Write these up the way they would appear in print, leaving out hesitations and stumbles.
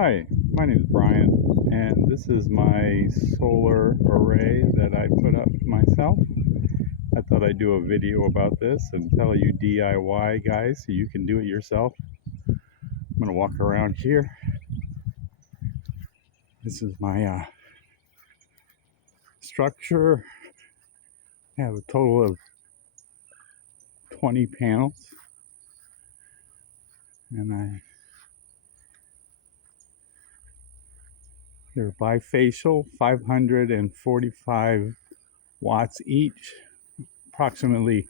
Hi, my name is Brian, and this is my solar array that I put up myself. I thought I'd do a video about this and tell you DIY guys so you can do it yourself. I'm going to walk around here. This is my structure. I have a total of 20 panels, and they're bifacial, 545 watts each, approximately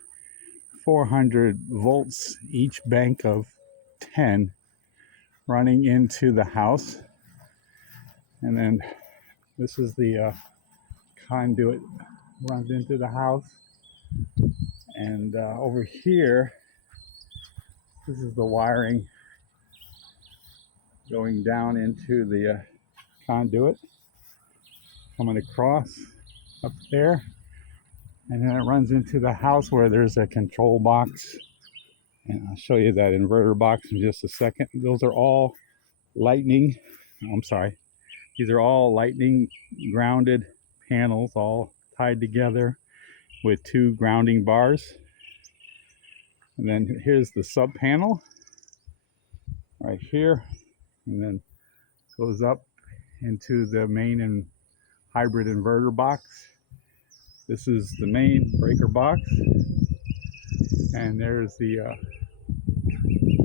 400 volts each bank of 10 running into the house. And then this is the conduit runs into the house. And over here, this is the wiring going down into the conduit, coming across up there. And then it runs into the house where there's a control box. And I'll show you that inverter box in just a second. Those are all lightning, these are all lightning grounded panels, all tied together with two grounding bars. And then here's the sub panel right here, and then goes up into the main and hybrid inverter box. This is the main breaker box, and there's the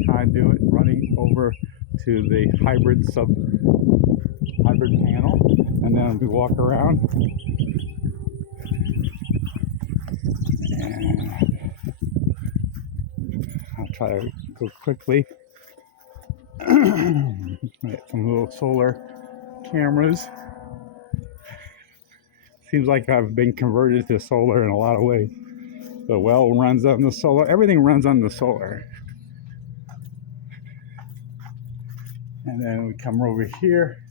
conduit running over to the hybrid panel. And then we walk around, and I'll try to go quickly. Some little solar cameras. Seems like I've been converted to solar in a lot of ways. The well runs on the solar. Everything runs on the solar. And then we come over here,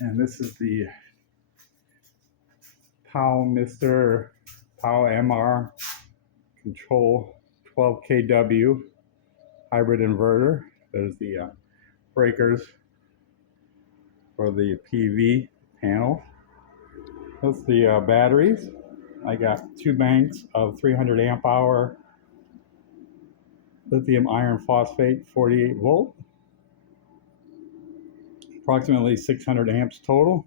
and this is the POWMR control 12 kW hybrid inverter. There's the breakers for the PV panel. That's the batteries. I got 2 banks of 300 amp hour lithium iron phosphate 48 volt, approximately 600 amps total,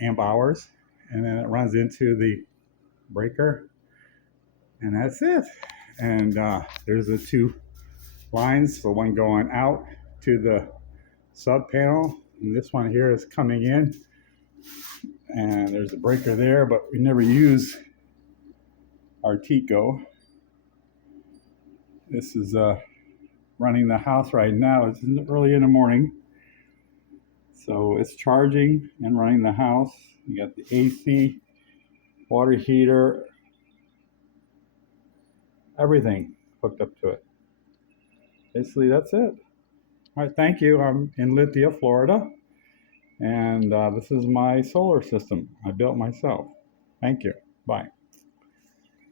amp hours. And then it runs into the breaker, and that's it. And there's the 2 lines, the one going out to the sub panel, and this one here is coming in. And there's a breaker there, but we never use our TECO. This is running the house right now. It's early in the morning, so it's charging and running the house. You got the AC, water heater, everything hooked up to it. Basically, that's it. All right, thank you. I'm in Lithia, Florida, and this is my solar system I built myself. Thank you. Bye.